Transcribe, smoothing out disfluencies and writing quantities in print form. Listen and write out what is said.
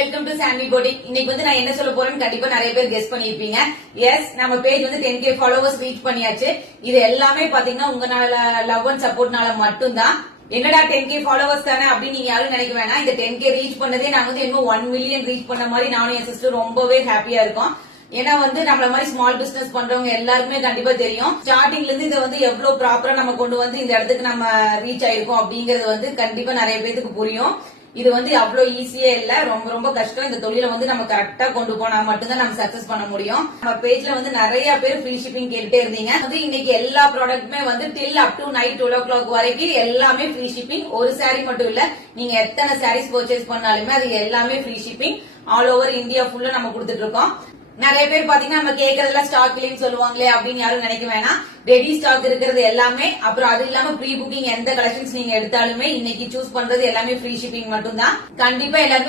Welcome to Chandy போட்டிக். இன்னைக்கு வந்து நான் என்ன சொல்ல போறேன்னு கண்டிப்பா நிறைய பேர் கெஸ் பண்ணிருப்பீங்க. எஸ், நம்ம பேஜ் வந்து 10k ஃபாலோவர்ஸ் ரீச் பண்ணியாச்சு. இது எல்லாமே பாத்தீங்கன்னா உங்களால லவ் அண்ட் சப்போர்ட்னால மட்டும்தான். என்னடா 10k ஃபாலோவர்ஸ் தானே அப்படின்னு நீங்க யாரும் நினைக்க வேணாம். இந்த 10k ரீச் பண்ணதே நாங்க வந்து இன்னும் 1 மில்லியன் ரீச் பண்ண மாதிரி நானும் என் சிஸ்டர் ரொம்பவே ஹாப்பியா இருக்கோம். ஏன்னா வந்து நம்மள மாதிரி ஸ்மால் பிசினஸ் பண்றவங்க எல்லாருக்குமே கண்டிப்பா தெரியும். ஸ்டார்டிங்ல இருந்து இதை வந்து எவ்வளவு ப்ராப்பரா நம்ம கொண்டு வந்து இந்த இடத்துக்கு நம்ம ரீச் ஆயிருக்கோம் அப்படிங்கறது வந்து கண்டிப்பா நிறைய பேருக்கு புரியும். இது வந்து அவ்வளவு ஈஸியே இல்ல, ரொம்ப ரொம்ப கஷ்டம். இந்த தொழிலை வந்து நம்ம கரெக்டா கொண்டு போனா மட்டும்தான் நம்ம சக்சஸ் பண்ண முடியும். நம்ம பேஜ்ல வந்து நிறைய பேர் ஃப்ரீ ஷிப்பிங் கேட்டுட்டே இருந்தீங்க. வந்து இன்னைக்கு எல்லா ப்ராடக்ட்டுமே வந்து டில் அப் டு நைட் 12 o'clock வரைக்கும் எல்லாமே ஃப்ரீ ஷிப்பிங். ஒரு சாரி மட்டும் இல்ல, நீங்க எத்தனை சாரீஸ் பர்ச்சேஸ் பண்ணாலுமே அது எல்லாமே free shipping. All over India ஃபுல்லா நம்ம கொடுத்துட்டு இருக்கோம். நிறைய பேர் பாத்தீங்கன்னா நம்ம கேட்கறதுல ஸ்டாக் இல்லைன்னு சொல்லுவாங்களே அப்படின்னு யாரும் நினைக்க வேணாம். ரெடி ஸ்டாக் இருக்கிறது எல்லாமே, அப்புறம் அது இல்லாம ப்ரீ புக்கிங் எந்த கலெக்ஷன்ஸ் நீங்க எடுத்தாலுமே இன்னைக்கு சூஸ் பண்றது எல்லாமே ஃப்ரீ ஷிப்பிங் மட்டும் தான். கண்டிப்பா எல்லாருமே